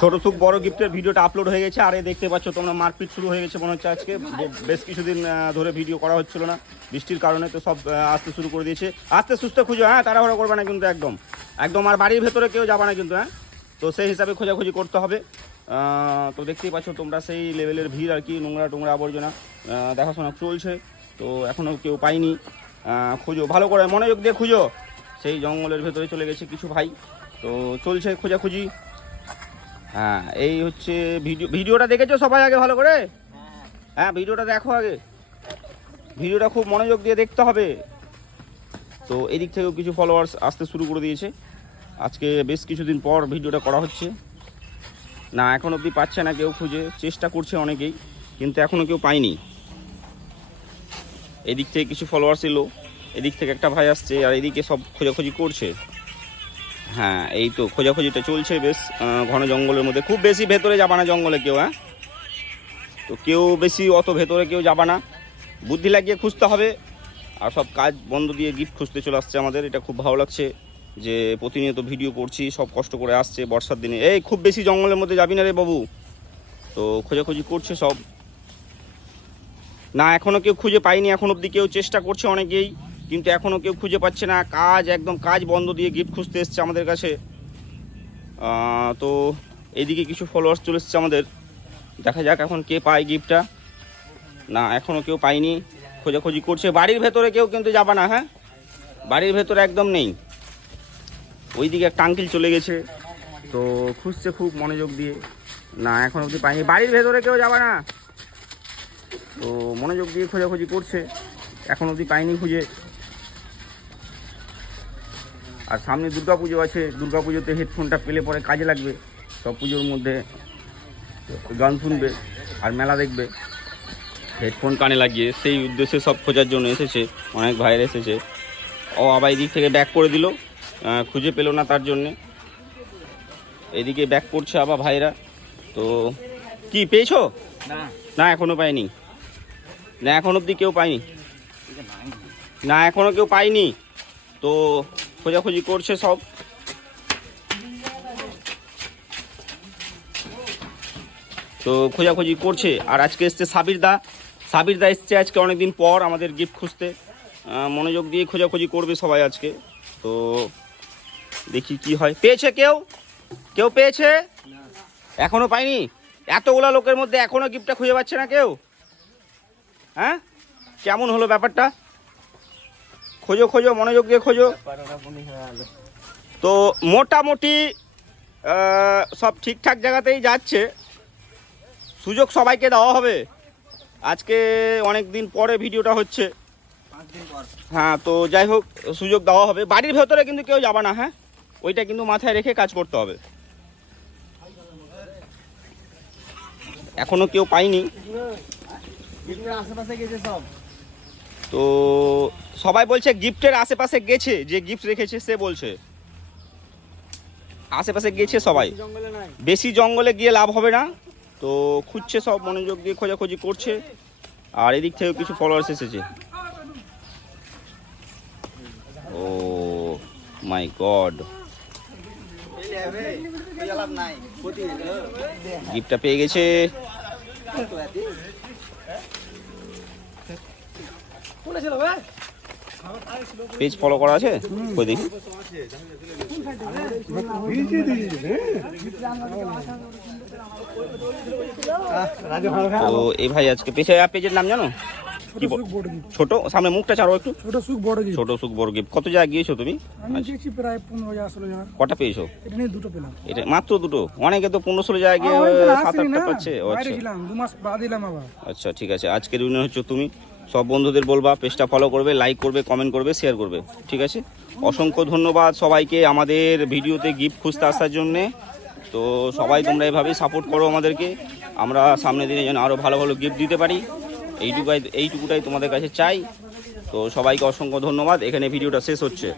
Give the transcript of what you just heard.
ছোট সুখ বড় গিফটের ভিডিওটা আপলোড হয়ে গেছে। আর দেখতে পাচ্ছ তোমরা মারপিট শুরু হয়ে গেছে মনে হচ্ছে আজকে। বেশ কিছুদিন ধরে ভিডিও করা হচ্ছিল না বৃষ্টির কারণে, তো সব আসতে শুরু করে দিয়েছে। আস্তে সুস্থ খুঁজো, হ্যাঁ, তাড়াহুড়ো করবে না কিন্তু একদম একদম। আর বাড়ির ভেতরে কেউ যাবে না কিন্তু, হ্যাঁ, তো সেই হিসাবে খোঁজাখুঁজি করতে হবে। তো দেখতেই পাচ্ছ তোমরা সেই লেভেলের ভিড় আর কি, নোংরা টোংরা আবর্জনা দেখাশোনা চলছে। তো এখনও কেউ পাইনি, খুঁজো ভালো করে, মনোযোগ দিয়ে খুঁজো। সেই জঙ্গলের ভেতরে চলে গেছে কিছু ভাই, তো চলছে খোঁজাখুঁজি। হ্যাঁ, এই হচ্ছে ভিডিওটা দেখেছো সবাই আগে ভালো করে? হ্যাঁ, ভিডিওটা দেখো আগে, ভিডিওটা খুব মনোযোগ দিয়ে দেখতে হবে। তো এদিক থেকেও কিছু ফলোয়ার্স আসতে শুরু করে দিয়েছে। আজকে বেশ কিছুদিন পর ভিডিওটা করা হচ্ছে। না, এখন অবধি পাচ্ছে না কেউ, খুঁজে চেষ্টা করছে অনেকেই, কিন্তু এখনও কেউ পায়নি। এদিক থেকে কিছু ফলোয়ার্স এলো, এদিক থেকে একটা ভাই আসছে, আর এদিকে সব খোঁজাখুঁজি করছে। হ্যাঁ, এই তো খোঁজাখুঁজিটা চলছে বেশ ঘন জঙ্গলের মধ্যে। খুব বেশি ভেতরে যাবা না জঙ্গলে কেউ, হ্যাঁ, তো কেউ বেশি অত ভেতরে কেউ যাবা না, বুদ্ধি লাগিয়ে খুঁজতে হবে। আর সব কাজ বন্ধ দিয়ে গিফট খুঁজতে চলে আসছে আমাদের, এটা খুব ভালো লাগছে যে প্রতিনিয়ত ভিডিও করছি, সব কষ্ট করে আসছে বর্ষার দিনে। এই খুব বেশি জঙ্গলের মধ্যে যাবি না রে বাবু। তো খোঁজাখুঁজি করছে সব। না, এখনও কেউ খুঁজে পায়নি, এখন অবধি কেউ চেষ্টা করছে অনেকেই, কিন্তু এখনও কেউ খুঁজে পাচ্ছে না। একদম কাজ বন্ধ দিয়ে গিফট খুঁজতে এসছে আমাদের কাছে। তো এইদিকে কিছু ফলোয়ার্স চলে এসছে আমাদের, দেখা যাক এখন কে পায় গিফটটা। না, এখনও কেউ পায়নি, খোঁজাখুঁজি করছে। বাড়ির ভেতরে কেউ কিন্তু যাবা না, হ্যাঁ, বাড়ির ভেতরে একদম নেই। ওইদিকে একটা আঙ্কেল চলে গেছে, তো খুঁজছে খুব মনোযোগ দিয়ে। না, এখন অবধি পাইনি, বাড়ির ভেতরে কেউ যাবা না, তো মনোযোগ দিয়ে খোঁজাখুঁজি করছে, এখন অবধি পাইনি খুঁজে। আর সামনে দুর্গাপুজো আছে, দুর্গাপুজোতে হেডফোনটা পেলে পরে কাজে লাগবে। সব পুজোর মধ্যে গান শুনবে আর মেলা দেখবে, হেডফোন কানে লাগিয়ে, সেই উদ্দেশ্যে সব খোঁজার জন্য এসেছে, অনেক ভাইয়ের এসেছে। ও আবার এদিক থেকে ব্যাক করে দিল, খুঁজে পেল না তার জন্যে। এদিকে ব্যাক করছে আবার ভাইরা। তো কি পেয়েছো? না, এখনও পাইনি। না, এখন অবধি কেউ পায়নি। না, এখনও কেউ পায়নি, তো খোঁজাখুঁজি করছে সব। তো খোঁজাখুঁজি করছে। আর আজকে এসছে সাবির দা এসছে আজকে অনেকদিন পর আমাদের গিফট খুঁজতে। মনোযোগ দিয়ে খোঁজাখুঁজি করবে সবাই আজকে। তো দেখি কি হয়। পেয়েছে কেউ পেয়েছে? এখনও পাইনি। এতগুলা লোকের মধ্যে এখনও গিফটটা খুঁজে পাচ্ছে না কেউ, হ্যাঁ, কেমন হলো ব্যাপারটা? খোঁজো মনোযোগ দিয়ে খোঁজো। তো মোটামুটি সব ঠিকঠাক জায়গাতেই যাচ্ছে, সুযোগ সবাইকে দেওয়া হবে। আজকে অনেক দিন পরে ভিডিওটা হচ্ছে, হ্যাঁ, তো যাই হোক সুযোগ দেওয়া হবে। বাড়ির ভেতরে কিন্তু কেউ যাবে না, হ্যাঁ, ওইটা কিন্তু মাথায় রেখে কাজ করতে হবে। এখনো কেউ পাইনি, তো সবাই বলছে গিফটের আশেপাশে গেছে, যে গিফট রেখেছে সে বলছে আশেপাশে গেছে সবাই, বেশি জঙ্গলে গিয়ে লাভ হবে না। তো খুঁজছে সব, মনোযোগ দিয়ে খোঁজাখুঁজি করছে। আর এদিক থেকেও কিছু ফলোয়ার্স এসেছে। ও মাই গড, গিফটটা পেয়ে গেছে। পেজ ফলো করা আছে, ওই দেখি। তো এই ভাই আজকে পেজের নাম জানো? ছোট, সামনে মুখটা ছাড়ো একটু। ছোট সুখ বড় গিফট। কত জায়গায় গিয়েছো তুমি? কটা পেয়েছো? এটা মাত্র দুটো? অনেকে তো 15-16 জায়গায় গিয়ে 7-8টা পাচ্ছে। আচ্ছা, ঠিক আছে, আজকের উইনার হচ্ছে তুমি। সব বন্ধুদের বলবা পেজটা ফলো করবে, লাইক করবে, কমেন্ট করবে, শেয়ার করবে, ঠিক আছে? অসংখ্য ধন্যবাদ সবাইকে আমাদের ভিডিওতে গিফট খুঁজতে আসার জন্যে। তো সবাই তোমরা এভাবেই সাপোর্ট করো আমাদেরকে, আমরা সামনের দিনে যেন আরও ভালো ভালো গিফট দিতে পারি, এইটুকুটাই তোমাদের কাছে চাই। তো সবাইকে অসংখ্য ধন্যবাদ। এখানে ভিডিওটা শেষ হচ্ছে।